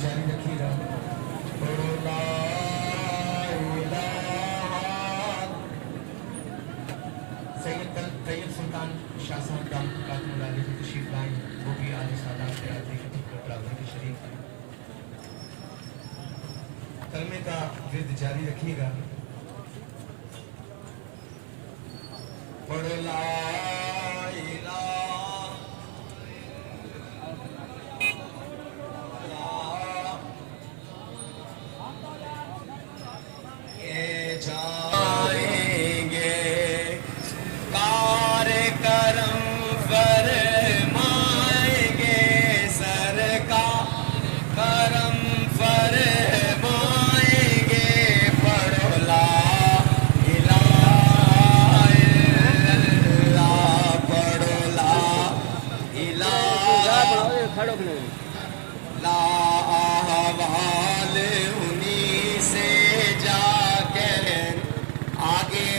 जारी रखिएगा। जुम्मे का विर्द जारी रखिएगा। पढ़ो ला इलाहा ये जाएंगे कार करम फरमाएंगे सरकार करम फरमाएंगे। पढ़ो ला इलाहा इल्लल्लाह, पढ़ो ला इलाहा ला अहवाल उन्हीं से जाकर। आगे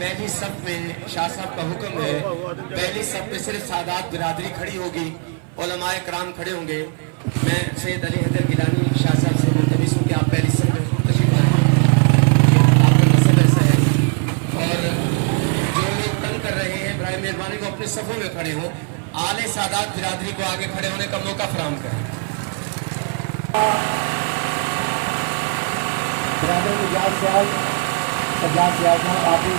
पहली सब में शाह साहब का हुक्म है, पहली सब में सिर्फ सादात बिरादरी खड़ी होगी, उलमाए कराम खड़े होंगे। मैं सैयद अली हैदर गिलानी शाह साहब से मुल्तमिस हूँ कि आप पहली सब में तशरीफ लाएं। आपका मसब ऐसा है। और जो लोग तंग कर रहे हैं बराए मेहरबानी को अपने सफ़ों में खड़े हों, आले सादात बिरादरी को आगे खड़े होने का मौका फराहम करें। ब्रादर मिजाज सियाज सजाद सियाज साहब आप ही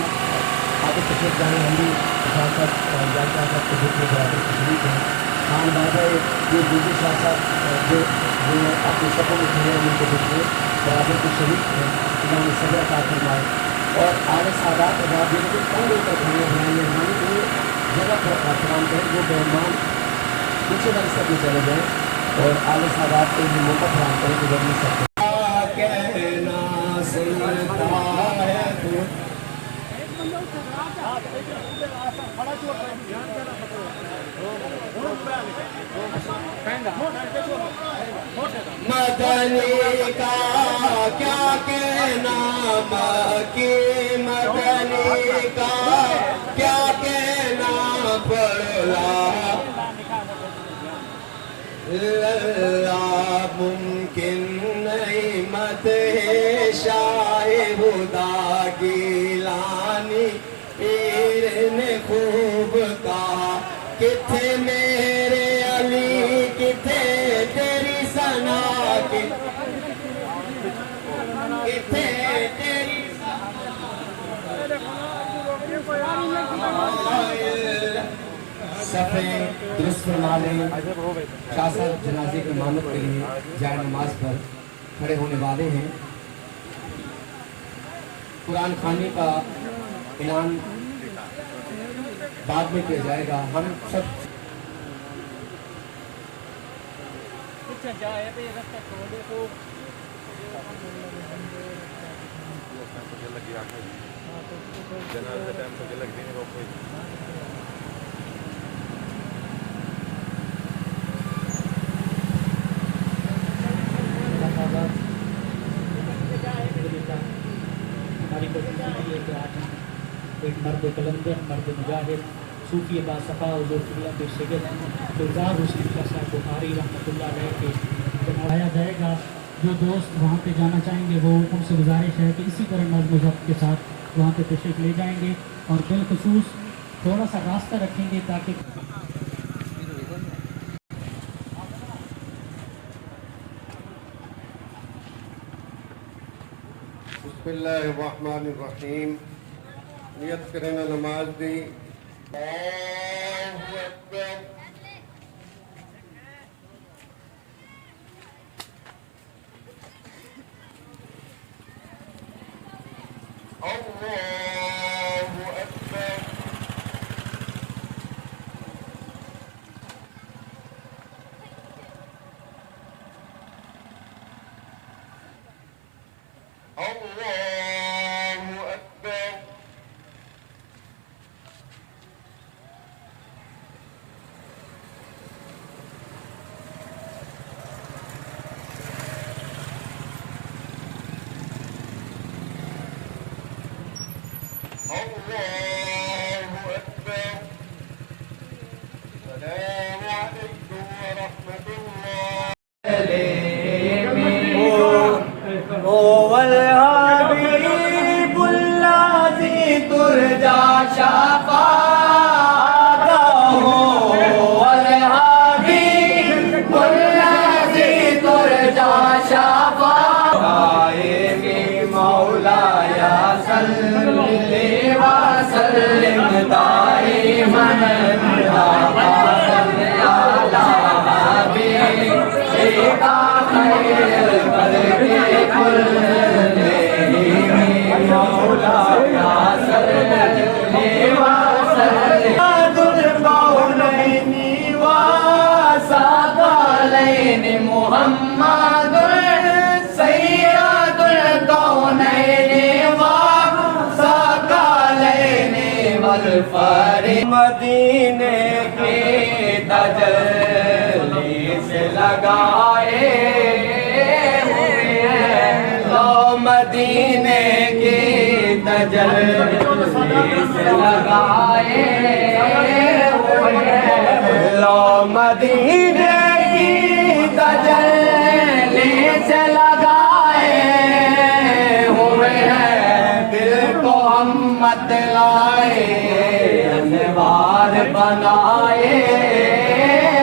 आगे तशरीफ जाने हम भी शाह साहब जाज साहब तशरीफ के बराबर तशरीफ हैं। खान बाबा ये दूसरे शाह साहब जो अपने सफ़ों में खड़े हैं उनको देखिए बराबर के शरीक हैं, इन्होंने सब्र का फरमाए। और आले सादात बिरादरी को कौन होकर खड़े हैं मेहरबानी को जगह पर एहतराम करें, जो मेहमान पीछे वाले सब में चले जाएँ और आले सादात को भी मौका फराहम करें कि जब सकते कहना सुनता है तू मदनी का क्या कहना, बाकी मदनी का क्या कहना। पढ़ला मुमकिन नहीं मत है शाह हुदा गिलानी पीर ने खूब कहा। किथे मेरे अली किथे तेरी सना, किथे तेरी सफ़े दुरुस्त फरमा लें। शाह साहब जनाजे की इमामत के लिए जाए नमाज पर खड़े होने वाले हैं। कुरान खाने का ऐलान बाद में किया जाएगा। हम सब एक मर्द कलंदर मर्द मुजाहिद सूफी बासफ़ा हुज़ूर के सैयद गुलजार हुसैन शाह साहब बुखारी रहमतुल्लाह अलैह के बनाया जाएगा। जो दोस्त वहाँ पे जाना चाहेंगे वो उनसे गुजारिश है कि इसी तरह नज़्म ज़ब्त के साथ वहाँ पे तशरीफ़ ले जाएंगे और बिलखुसूस थोड़ा सा रास्ता रखेंगे ताकि बिस्मिल्लाहिर्रहमानिर्रहीम। नियत करें ना नमाज दी। अल्लाहु अकबर। अल्लाहु अकबर। अल्लाहु अकबर। अल्लाहु अकबर। अस्सलामु अलैकुम व रहमतुल्लाह। الفرد مدینے کی تجلی سے لگائے ہوئے ہیں لو مدینے کی تجلی سے لگائے ہوئے ہیں لو مدینے کی تجلی سے لگائے ہوئے ہیں دل کو ہم مت لائے انوار بنائے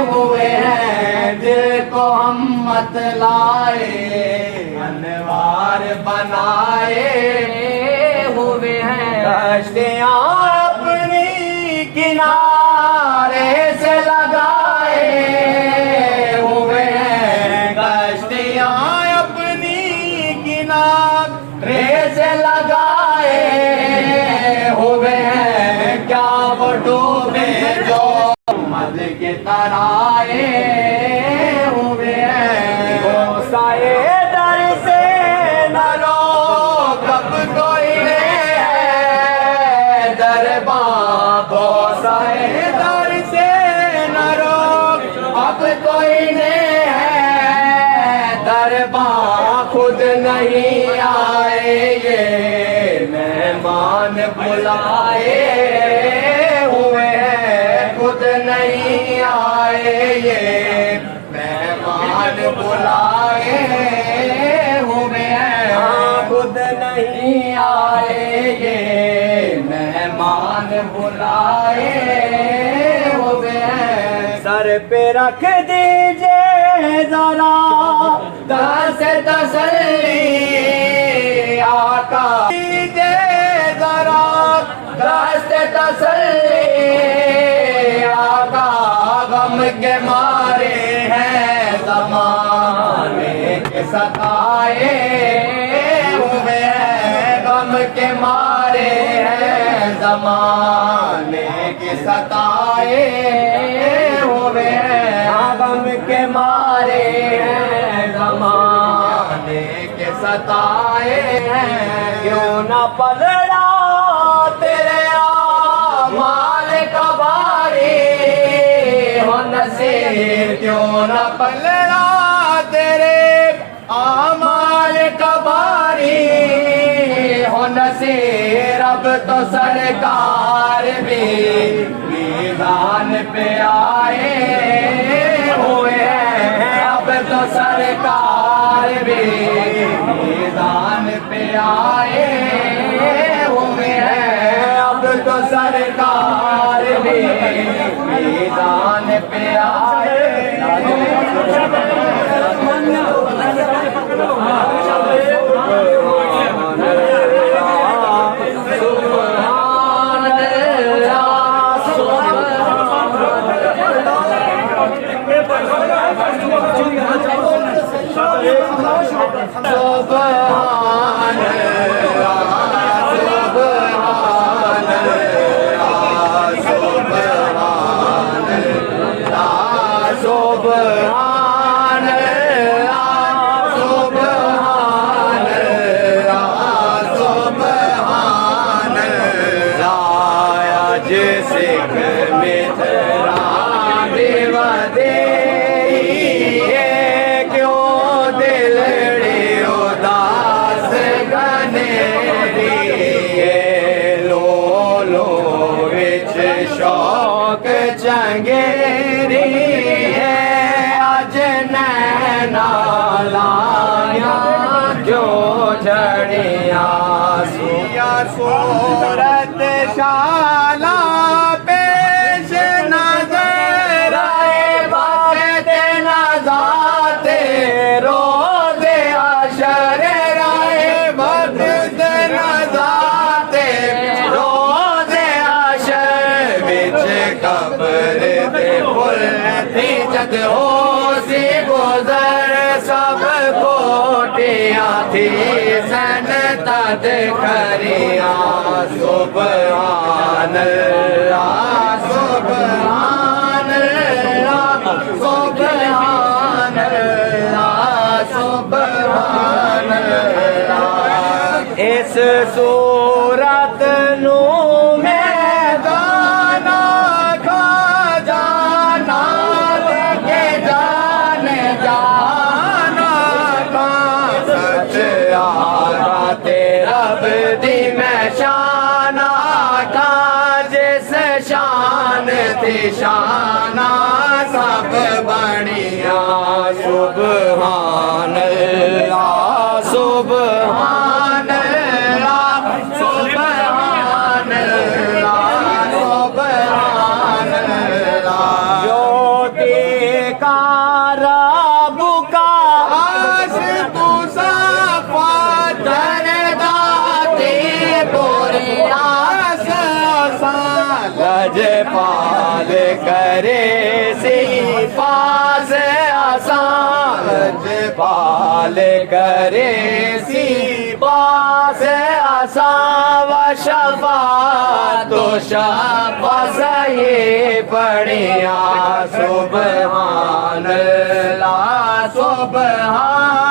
ہوئے ہیں دل کو ہم مت لائے انوار بنائے ہوئے ہیں کشتیاں اپنی کنارے سے لگائے ہوئے ہیں کشتیاں اپنی کنارے سے لگائے ہوئے ہیں کیا وہ ڈوبے جو مد کے ترائے ہوئے ہیں غوثائے در سے نہ روک اب کوئی ہے درباں غوثائے در سے نہ روک اب کوئی نہیں ہے درباں خود نہیں آئے یہ مہمان بلائے ہوئے ہیں خود نہیں آئے یہ مہمان بلائے ہوئے ہیں خود نہیں آئے یہ مہمان بلائے ہوئے ہیں سر پہ رکھ دیجئے ذرا دست تسلی آقا دیجئے ذرا دست تسلی آقا غم کے مارے ہیں زمانے کے ستائے ہوئے ہیں غم کے مارے ہیں زمانے کے ستائے ہوئے ہیں غم کے مارے ہیں زمانے کے ستائے ہیں کیوں نہ پلڑا تیرے اعمال کا باری ہو نصیب کیوں نہ پلڑا تیرے اعمال کا باری ہو نصیب اب تو سرکار بھی میدان پہ آئے ہوئے ہیں اب تو سرکار بھی میدان پہ آئے ہوئے ہیں اب تو سرکار بھی میدان پہ آئے سبحان اللہ سبحان اللہ سبحان اللہ سبحان اللہ سبحان اللہ سبحان اللہ جیسے مترا دیوادے شوق چنگیری ہے آج نینا لایا کیوں جھڑیاں سیا صورت شالا پیش نظر آئے وقت نظات روز عشر رائے وقت نظات روز عشر بچ قبر دے پل تھی جد ہو سی گزر سب کوٹیاں تھی سنتا دکھریاں سبحان اللہ سبحان اللہ سبحان اللہ سبحان اللہ اس صورت نو میں सुबहान अल्लाह सुबहान अल्लाह सुबहान अल्लाह ज्योति का रब का आशिक मुसाफा दरदाते बोरियास लजपाल करे सिफास आसान लजपाल करे सिफास आसान व शफा तो शफा ये बढ़िया सुबहान अल्लाह सुबहान